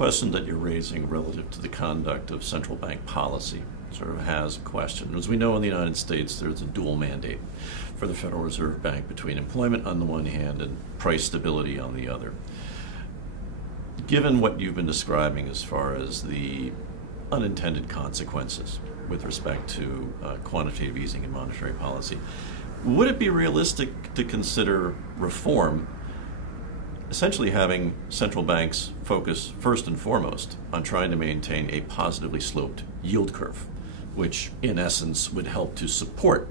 question that you're raising relative to the conduct of central bank policy sort of has a question. As we know, in the United States, there's a dual mandate for the Federal Reserve Bank between employment on the one hand and price stability on the other. Given what you've been describing as far as the unintended consequences with respect to quantitative easing and monetary policy, would it be realistic to consider reform, essentially having central banks focus first and foremost on trying to maintain a positively sloped yield curve, which in essence would help to support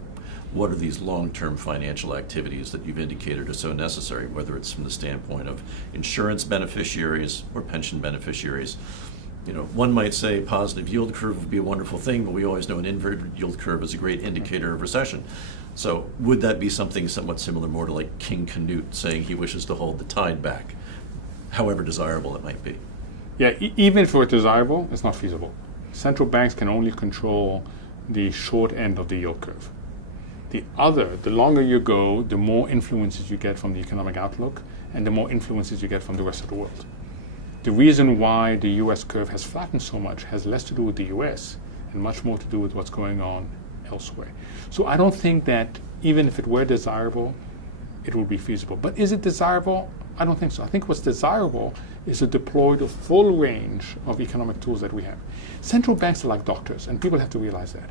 what are these long-term financial activities that you've indicated are so necessary, whether it's from the standpoint of insurance beneficiaries or pension beneficiaries? You know, one might say positive yield curve would be a wonderful thing, but we always know an inverted yield curve is a great indicator of recession. So would that be something somewhat similar, more to like King Canute saying he wishes to hold the tide back, however desirable it might be? Yeah, even if it were desirable, it's not feasible. Central banks can only control the short end of the yield curve. The longer you go, the more influences you get from the economic outlook and the more influences you get from the rest of the world. The reason why the US curve has flattened so much has less to do with the US and much more to do with what's going on elsewhere. So I don't think that even if it were desirable, it would be feasible. But is it desirable? I don't think so. I think what's desirable is to deploy the full range of economic tools that we have. Central banks are like doctors, and people have to realize that.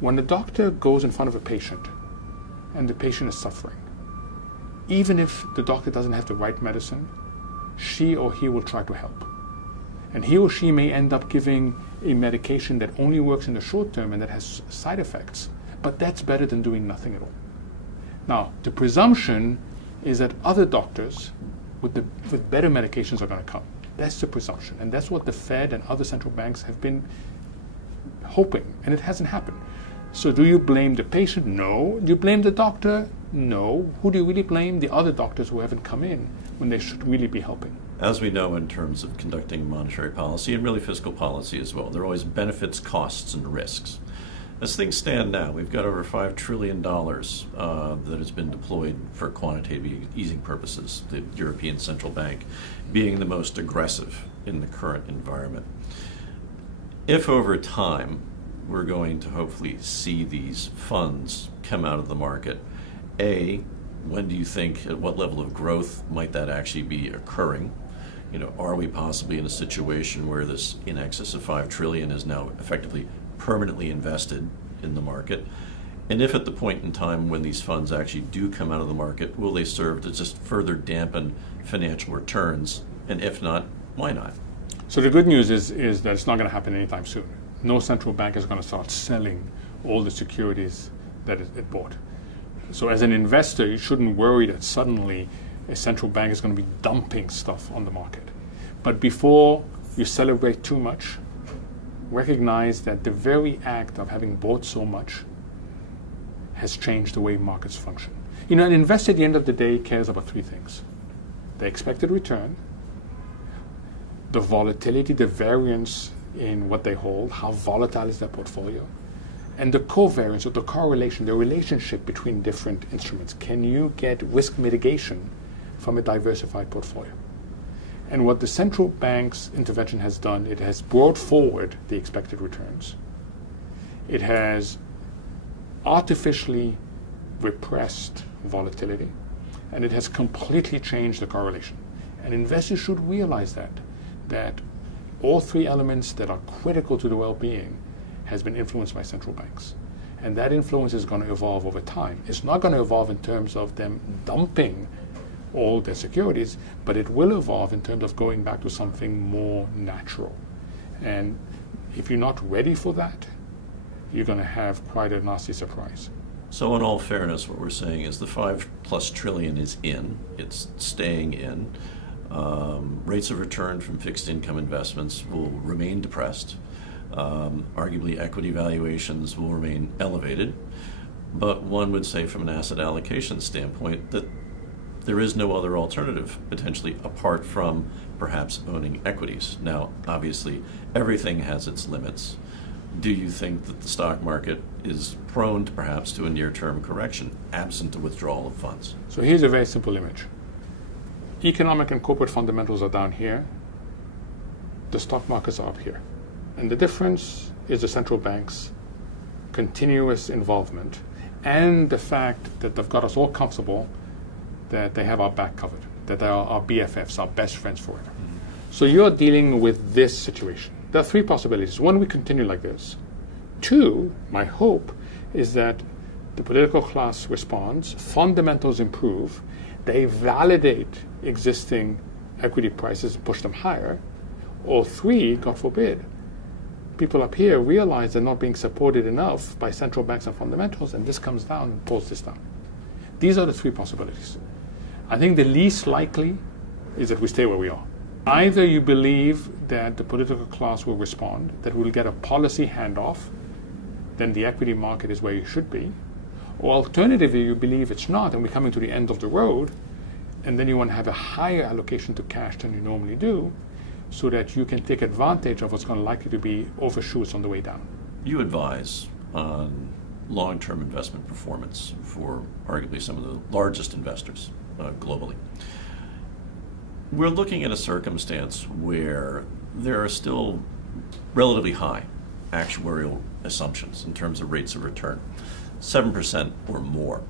When the doctor goes in front of a patient and the patient is suffering, even if the doctor doesn't have the right medicine, she or he will try to help. And he or she may end up giving a medication that only works in the short term and that has side effects, but that's better than doing nothing at all. Now, the presumption is that other doctors with better medications are going to come. That's the presumption, and that's what the Fed and other central banks have been hoping, and it hasn't happened. So do you blame the patient? No. Do you blame the doctor? No. Who do you really blame? The other doctors who haven't come in when they should really be helping. As we know, in terms of conducting monetary policy and really fiscal policy as well, there are always benefits, costs, and risks. As things stand now, we've got over $5 trillion that has been deployed for quantitative easing purposes, the European Central Bank being the most aggressive in the current environment. If over time we're going to hopefully see these funds come out of the market, A, when do you think, at what level of growth might that actually be occurring? You know, are we possibly in a situation where this in excess of $5 trillion is now effectively permanently invested in the market? And if at the point in time when these funds actually do come out of the market, will they serve to just further dampen financial returns? And if not, why not? So the good news is that it's not going to happen anytime soon. No central bank is going to start selling all the securities that it bought. So as an investor, you shouldn't worry that suddenly a central bank is going to be dumping stuff on the market. But before you celebrate too much, recognize that the very act of having bought so much has changed the way markets function. You know, an investor at the end of the day cares about three things: the expected return, the volatility, the variance in what they hold, how volatile is their portfolio, and the covariance or the correlation, the relationship between different instruments. Can you get risk mitigation from a diversified portfolio? And what the central bank's intervention has done, it has brought forward the expected returns. It has artificially repressed volatility, and it has completely changed the correlation. And investors should realize that all three elements that are critical to the well-being has been influenced by central banks. And that influence is going to evolve over time. It's not going to evolve in terms of them dumping all their securities, but it will evolve in terms of going back to something more natural. And if you're not ready for that, you're going to have quite a nasty surprise. So in all fairness, what we're saying is the $5+ trillion is in, it's staying in. Rates of return from fixed income investments will remain depressed. Arguably equity valuations will remain elevated, but one would say from an asset allocation standpoint that there is no other alternative potentially apart from perhaps owning equities. Now, obviously, everything has its limits. Do you think that the stock market is prone to perhaps to a near-term correction absent a withdrawal of funds? So here's a very simple image. Economic and corporate fundamentals are down here. the stock markets are up here. And the difference is the central bank's continuous involvement and the fact that they've got us all comfortable that they have our back covered, that they are our BFFs, our best friends forever. Mm-hmm. So you're dealing with this situation. There are three possibilities. One, we continue like this. Two, my hope is that the political class responds, fundamentals improve, they validate existing equity prices and push them higher. Or three, God forbid, people up here realize they're not being supported enough by central banks and fundamentals, and this comes down and pulls this down. These are the three possibilities. I think the least likely is that we stay where we are. Either you believe that the political class will respond, that we'll get a policy handoff, then the equity market is where you should be. Or alternatively, you believe it's not, and we're coming to the end of the road, and then you want to have a higher allocation to cash than you normally do, so that you can take advantage of what's going to likely to be overshoots on the way down. You advise on long-term investment performance for arguably some of the largest investors globally. We're looking at a circumstance where there are still relatively high actuarial assumptions in terms of rates of return, 7% or more.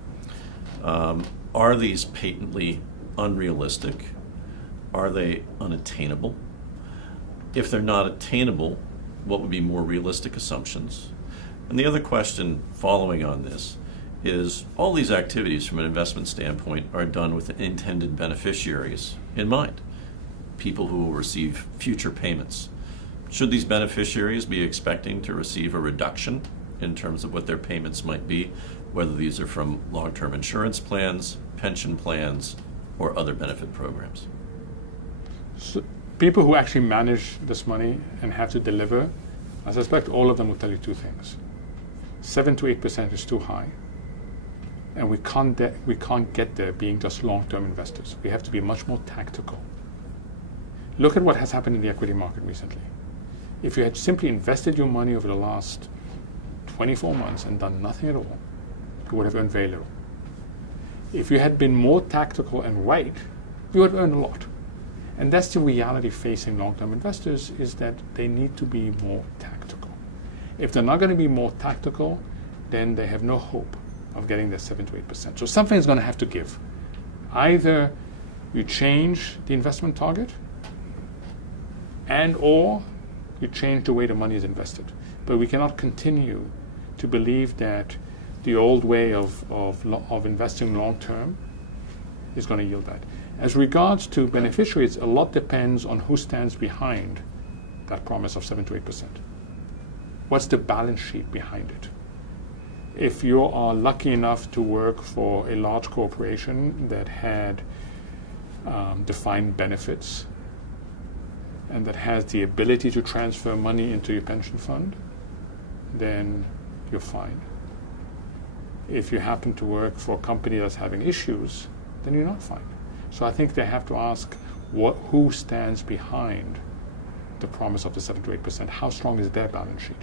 Are these patently unrealistic? Are they unattainable? If they're not attainable, what would be more realistic assumptions? And the other question following on this is all these activities from an investment standpoint are done with the intended beneficiaries in mind, people who will receive future payments. Should these beneficiaries be expecting to receive a reduction in terms of what their payments might be, whether these are from long-term insurance plans, pension plans, or other benefit programs? So people who actually manage this money and have to deliver, I suspect all of them will tell you two things. 7 to 8% is too high, and we can't get there being just long-term investors. We have to be much more tactical. Look at what has happened in the equity market recently. If you had simply invested your money over the last 24 months and done nothing at all, you would have earned very little. If you had been more tactical and right, you would earn a lot. And that's the reality facing long-term investors, is that they need to be more tactical. If they're not going to be more tactical, then they have no hope of getting their 7 to 8%. So something's going to have to give. Either you change the investment target, and or you change the way the money is invested. But we cannot continue to believe that the old way of investing long-term is going to yield that. As regards to beneficiaries, a lot depends on who stands behind that promise of 7 to 8%. What's the balance sheet behind it? If you are lucky enough to work for a large corporation that had defined benefits and that has the ability to transfer money into your pension fund, then you're fine. If you happen to work for a company that's having issues, then you're not fine. So I think they have to ask who stands behind the promise of the 7 to 8%. How strong is their balance sheet?